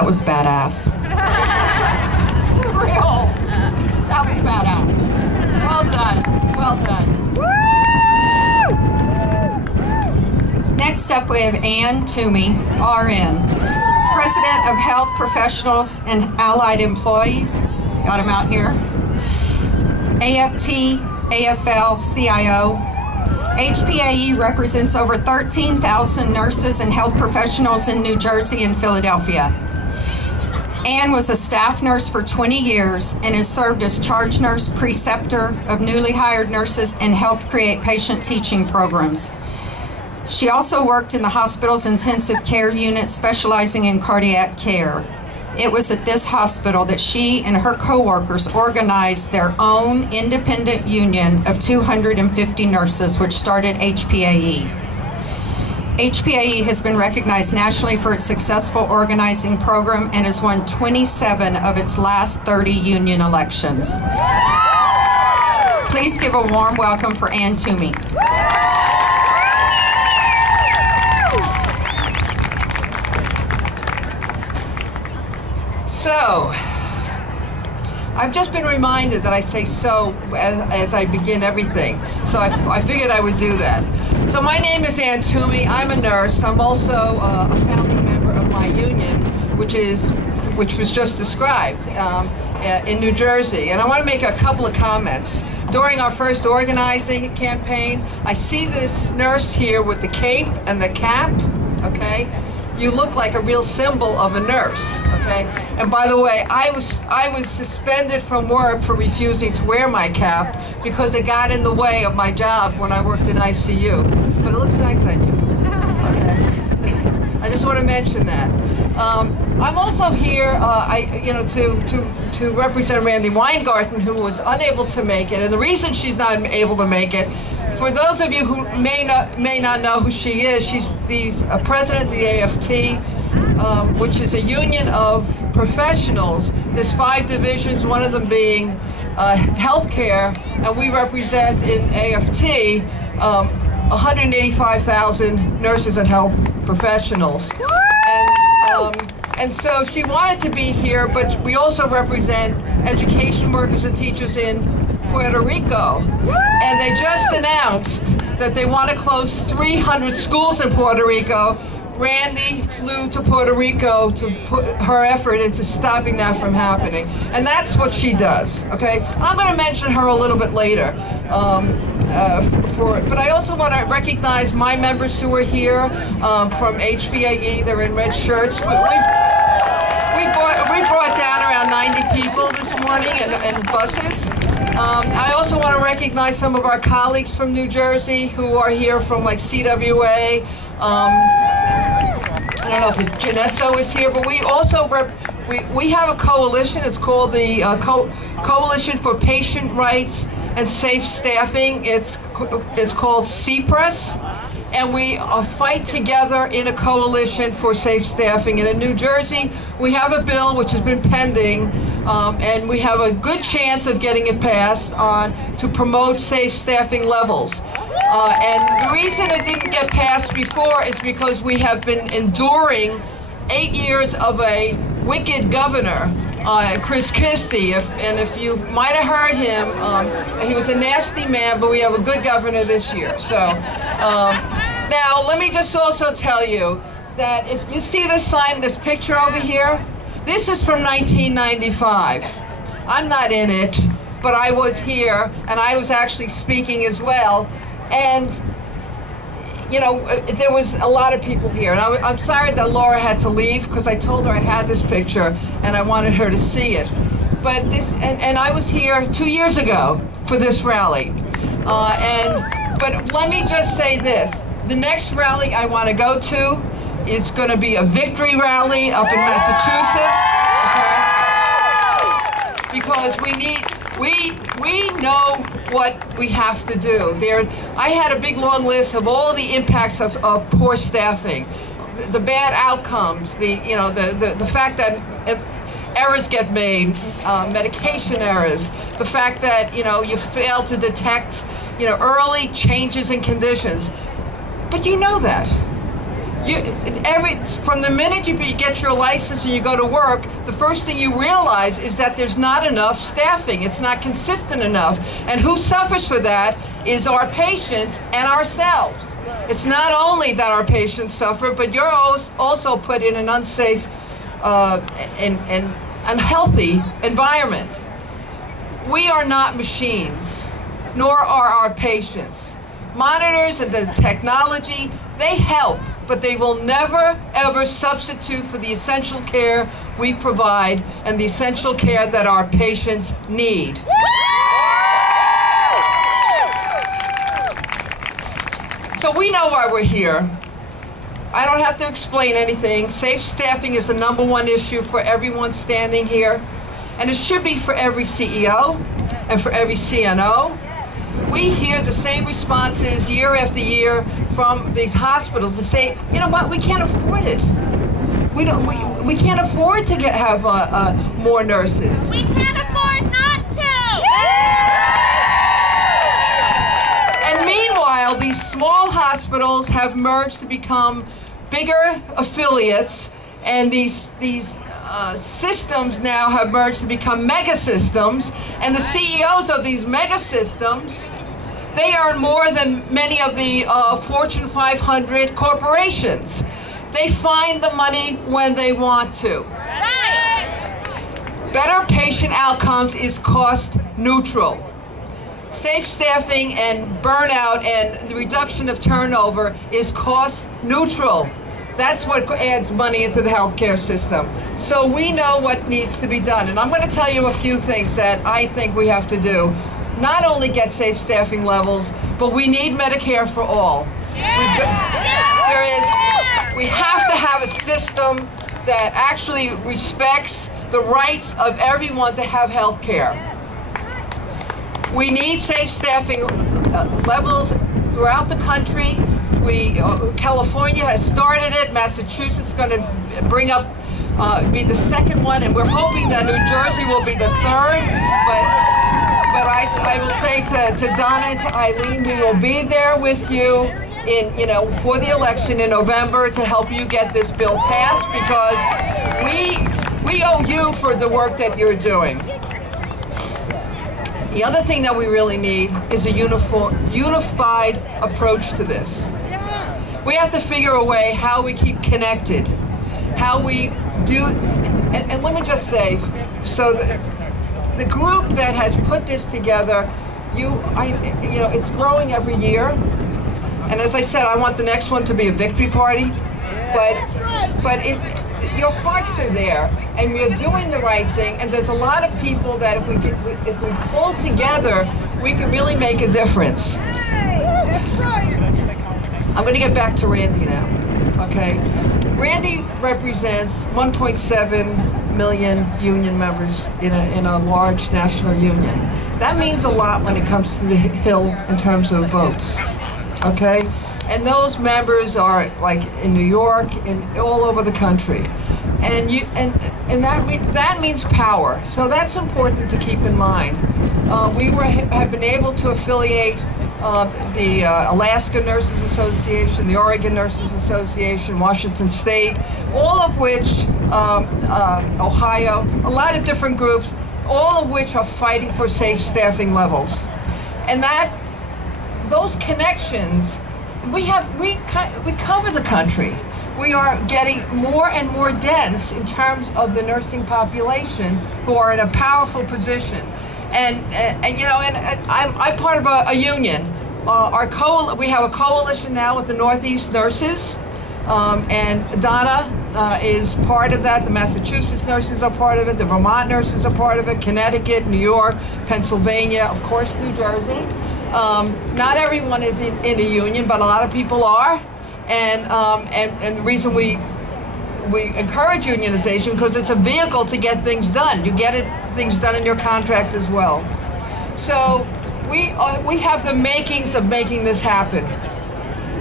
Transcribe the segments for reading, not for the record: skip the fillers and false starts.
That was badass. Real. That was badass. Well done. Well done. Woo! Next up, we have Ann Twomey, RN, President of Health Professionals and Allied Employees. Got him out here. AFT, AFL, CIO. HPAE represents over 13,000 nurses and health professionals in New Jersey and Philadelphia. Ann was a staff nurse for 20 years and has served as charge nurse, preceptor of newly hired nurses, and helped create patient teaching programs. She also worked in the hospital's intensive care unit, specializing in cardiac care. It was at this hospital that she and her co-workers organized their own independent union of 250 nurses, which started HPAE. HPAE has been recognized nationally for its successful organizing program and has won 27 of its last 30 union elections. Please give a warm welcome for Ann Twomey. So, I've just been reminded that I say so as I begin everything, so I figured I would do that. So my name is Ann Twomey. I'm a nurse. I'm also a founding member of my union, which was just described in New Jersey. And I want to make a couple of comments. During our first organizing campaign, I see this nurse here with the cape and the cap, okay? You look like a real symbol of a nurse, okay? And by the way, I was suspended from work for refusing to wear my cap because it got in the way of my job when I worked in ICU. But it looks nice on you, okay? I just want to mention that. I'm also here, to represent Randy Weingarten, who was unable to make it. And the reason she's not able to make it, for those of you who may not know who she is, she's the president of the AFT, which is a union of professionals. There's 5 divisions, one of them being healthcare, and we represent in AFT 185,000 nurses and health professionals. And so she wanted to be here, but we also represent education workers and teachers in Puerto Rico. And they just announced that they want to close 300 schools in Puerto Rico. Randy flew to Puerto Rico to put her effort into stopping that from happening. And that's what she does, okay? I'm going to mention her a little bit later. But I also want to recognize my members who are here from HPAE. They're in red shirts. We brought down around 90 people this morning and buses. I also want to recognize some of our colleagues from New Jersey who are here from like CWA. I don't know if Genesso is here, but we also we have a coalition. It's called the Coalition for Patient Rights and Safe Staffing. It's called CPRES. And we fight together in a coalition for safe staffing. And in New Jersey, we have a bill which has been pending, and we have a good chance of getting it passed to promote safe staffing levels. And the reason it didn't get passed before is because we have been enduring 8 years of a wicked governor, Chris Christie, and if you might have heard him, he was a nasty man, but we have a good governor this year. So now let me just also tell you that if you see this sign, this picture over here, this is from 1995. I'm not in it, but I was here, and I was actually speaking as well. And you know, there was a lot of people here, and I'm sorry that Laura had to leave because I told her I had this picture and I wanted her to see it. But this, and I was here 2 years ago for this rally. But let me just say this: the next rally I want to go to is going to be a victory rally up in Massachusetts, okay? Because we know what we have to do. I had a big long list of all the impacts of poor staffing, the bad outcomes, the fact that errors get made, medication errors, the fact that you fail to detect early changes in conditions. But you know that. From the minute you get your license and you go to work, the first thing you realize is that there's not enough staffing. It's not consistent enough. And who suffers for that is our patients and ourselves. It's not only that our patients suffer, but you're also put in an unsafe and unhealthy environment. We are not machines, nor are our patients. Monitors and the technology, they help, but they will never, ever substitute for the essential care we provide and the essential care that our patients need. So we know why we're here. I don't have to explain anything. Safe staffing is the #1 issue for everyone standing here, and it should be for every CEO and for every CNO. We hear the same responses year after year from these hospitals to say, you know what, we can't afford it. We can't afford to have more nurses. We can't afford not to! And meanwhile, these small hospitals have merged to become bigger affiliates, and these systems now have merged to become mega systems, and the CEOs of these mega systems, they earn more than many of the Fortune 500 corporations. They find the money when they want to. Better patient outcomes is cost neutral. Safe staffing and burnout and the reduction of turnover is cost neutral. That's what adds money into the healthcare system. So we know what needs to be done. And I'm going to tell you a few things that I think we have to do. Not only get safe staffing levels, but we need Medicare for all. We have to have a system that actually respects the rights of everyone to have health care. We need safe staffing levels throughout the country. California has started it. Massachusetts is going to be the second one, and we're hoping that New Jersey will be the third. But I will say to Donna and to Eileen, we will be there with you for the election in November to help you get this bill passed, because we owe you for the work that you're doing. The other thing that we really need is a unified approach to this. We have to figure a way how we keep connected, how we do, and let me just say, so the group that has put this together, it's growing every year. And as I said, I want the next one to be a victory party. But your hearts are there, and you're doing the right thing. And there's a lot of people that if we pull together, we can really make a difference. I'm going to get back to Randy now. Okay, Randy represents 1.7 million union members in a large national union. That means a lot when it comes to the Hill in terms of votes. Okay, and those members are like in New York and all over the country, and that means power. So that's important to keep in mind. Have been able to affiliate the Alaska Nurses Association, the Oregon Nurses Association, Washington State, all of which, Ohio, a lot of different groups, all of which are fighting for safe staffing levels. And those connections, we cover the country. We are getting more and more dense in terms of the nursing population who are in a powerful position. And I'm part of a union. We have a coalition now with the Northeast Nurses, and Donna is part of that. The Massachusetts nurses are part of it. The Vermont nurses are part of it. Connecticut, New York, Pennsylvania, of course, New Jersey. Not everyone is in a union, but a lot of people are. And the reason we encourage unionization, because it's a vehicle to get things done. You get things done in your contract as well. So we have the makings of making this happen.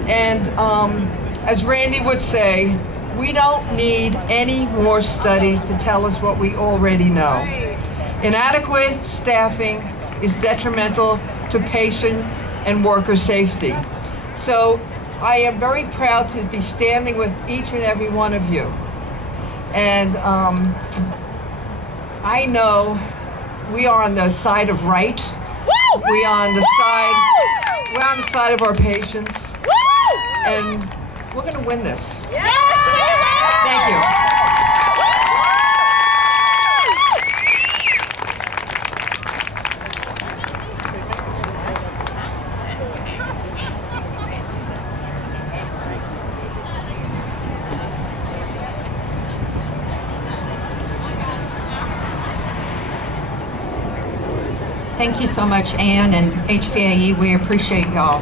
And as Randy would say, we don't need any more studies to tell us what we already know. Inadequate staffing is detrimental to patient and worker safety. So I am very proud to be standing with each and every one of you. And I know we are on the side of right. We're on the side of our patients. And we're going to win this. Thank you. Thank you so much, Ann and HPAE. We appreciate y'all.